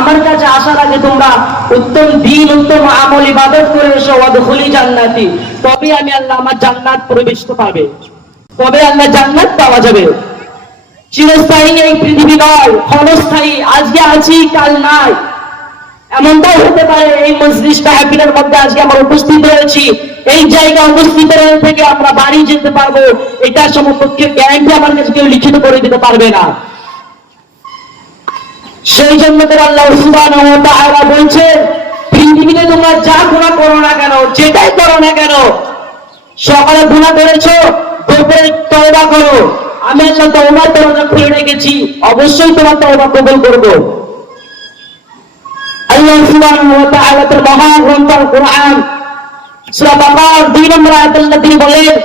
আমার কাছে আসার আগে তোমরা উত্তম দিন উত্তম আমল ইবাদত করে এসো ওয়াদখুলি জান্নাতি, তবে আমি আল্লাহ আমার জান্নাত প্রবেশ পাবে, তবে আল্লাহ জান্নাত পাওয়া যাবে। চিরস্থায়ী এই পৃথিবী নয়, ক্ষণস্থায়ী, আজকে আছি কাল নাই। এমনটাও হতে পারে এই মজলিস মাহফিলের মধ্যে আজকে আমরা উপস্থিত রয়েছি, এই জায়গা উপস্থিত থেকে আমরা বাড়ি যেতে পারবো, এটা সম্পর্কে গ্যারান্টি আমার কাছে কেউ লিখিত করে দিতে পারবে না। সেই জন্য তো আল্লাহ সুবহানাহু ওয়া তাআলা বলছেন, পৃথিবীতে তোমরা যা গুনাহ করো না কেন, যেটাই করো না কেন, সকালে গুনাহ করেছো, দুপুরে তওবা করো, আমি আল্লাহ তওবার দরজা খুলে রেখেছি, অবশ্যই তোমার তওবা কবুল করব। আল্লাহ সুবহানাহু ওয়া তাআলা তার মহাগ্রন্থ আল কুরআন সূরা বাকারা 2 নম্বর আয়াতে আল্লাহ তিনি বলেন,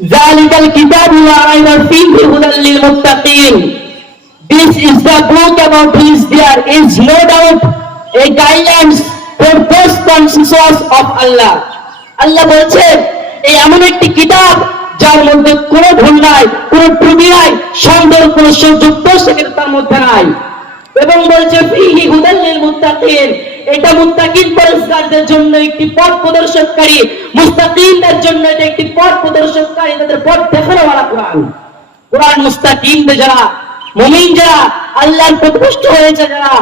যালিকাল কিতাবু লা রাইবা ফীহি হুদাল লিল মুত্তাকিন, this is the book about which there is no doubt a guidance for those conscious of Allah. আল্লাহ বলছেন এই এমন একটি কিতাব যার মধ্যে কোনো ভুল নাই, কোনো ত্রুটি নাই, সন্দেহ কোনো যুক্ত তার মধ্যে নাই। এবং বলছে ফীহি হুদাল লিল মুত্তাকিন, এটা মুত্তাকিন পরহেজগারদের জন্য একটি পথ প্রদর্শককারী, মুস্তাকিমদের জন্য এটা একটি পথ প্রদর্শককারী, তাদের পথ দেখানোওয়ালা কোরআন। কোরআন মুস্তাকিমদের যারা মুমিন, যারা আল্লাহর প্রতিষ্ঠিত হয়েছে, যারা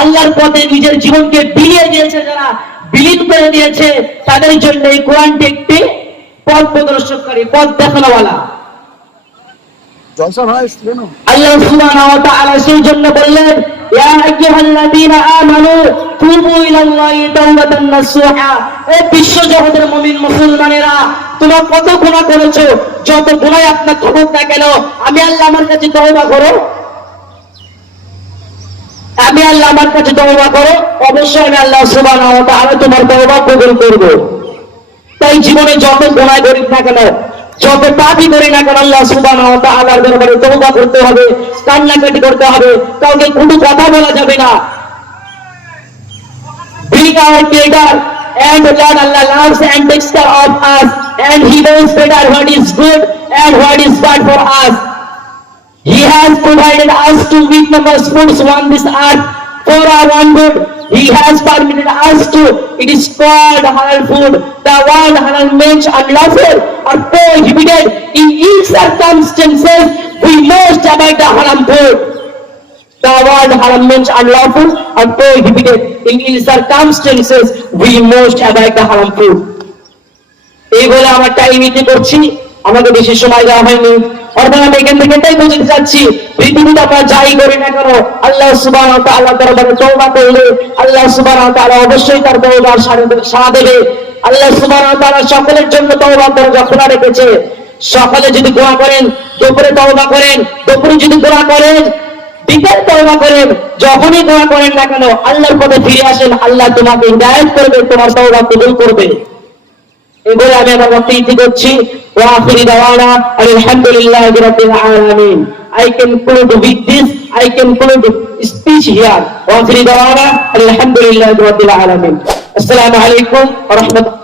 আল্লাহর পথে নিজের জীবনকে বিলিয়ে দিয়েছে, যারা বিলীন করে দিয়েছে, তাদের জন্য এই কোরআনটি একটি পথ প্রদর্শককারী, পথ দেখানোওয়ালা। আল্লাহ সুবহানাহু ওয়া তাআলা সেই জন্য বললেন, ইয়া আইয়ুহাল্লাযীনা আমানু তুবু ইলাল্লাহি তাওবাতান নাসুহা, ও বিশ্ব জগতের মুমিন মুসলমানেরা, তোমরা কত গুনাহ করেছো, যত গুনাহ আপনার থাকুক না কেন, আমি আল্লাহ আমার কাছে তওবা করো, আমি আল্লাহ আমার কাছে তওবা করো, অবশ্যই আমি আল্লাহ সুবহানাহু ওয়া তাআলা তোমার তওবা কবুল করব। তাই জীবনে যত গুনাহ করি না কেন, যত পাপই করি না কেন, আল্লাহ সুবহানাহু ওয়া তাআলার দরবারে তওবা করতে হবে, কান্নাকাটি করতে হবে, কাউকে কোনো কথা বলা যাবে না। Being our creator and Lord, Allah loves and takes care of us, and He knows better what is good and what is bad for us. He has provided us to eat numerous foods on this earth for our own good. He has permitted us to, it is called halal food. The word halal means unlawful or prohibited. In each circumstances, we must avoid the haram food. The word haram means unlawful or prohibited. In each circumstances, we must avoid the haram food. এই বলে আমার time নিতে করছি, আমাকে বেশি সময় দেওয়া হয়নি। অর্থাৎ আমি এখান থেকে এটাই বুঝতে চাচ্ছি, পৃথিবীতে আমরা যাই করি না কেন, আল্লাহ সুবহানাহু ওয়া তাআলা দরবারে তওবা করলে আল্লাহ সুবহানাহু ওয়া তাআলা অবশ্যই তার তওবার সাড়া দেবে। আল্লাহ সুবহানাহু ওয়া তাআলা সকলের জন্য তওবার দরজা খোলা রেখেছে। সকালে যদি দোয়া করেন, দুপুরে তওবা করেন, দুপুরে যদি দোয়া করেন, বিকেলে তওবা করেন, যখনই দোয়া করেন না কেন, আল্লাহর পথে ফিরে আসেন, আল্লাহ তোমাকে হিদায়াত করবে, তোমার তওবা কবুল করবে। এবারে আমি আমার বক্তব্য ইতি করছি। ওয়া আখিরি দাওয়ানা আলহামদুলিল্লাহি রাব্বিল আলামিন। I conclude with this, I conclude speech here. ওয়া আখিরি দাওয়ানা আলহামদুলিল্লাহি রাব্বিল আলামিন। আসসালামু আলাইকুম ওয়া রাহমাতুল্লাহ।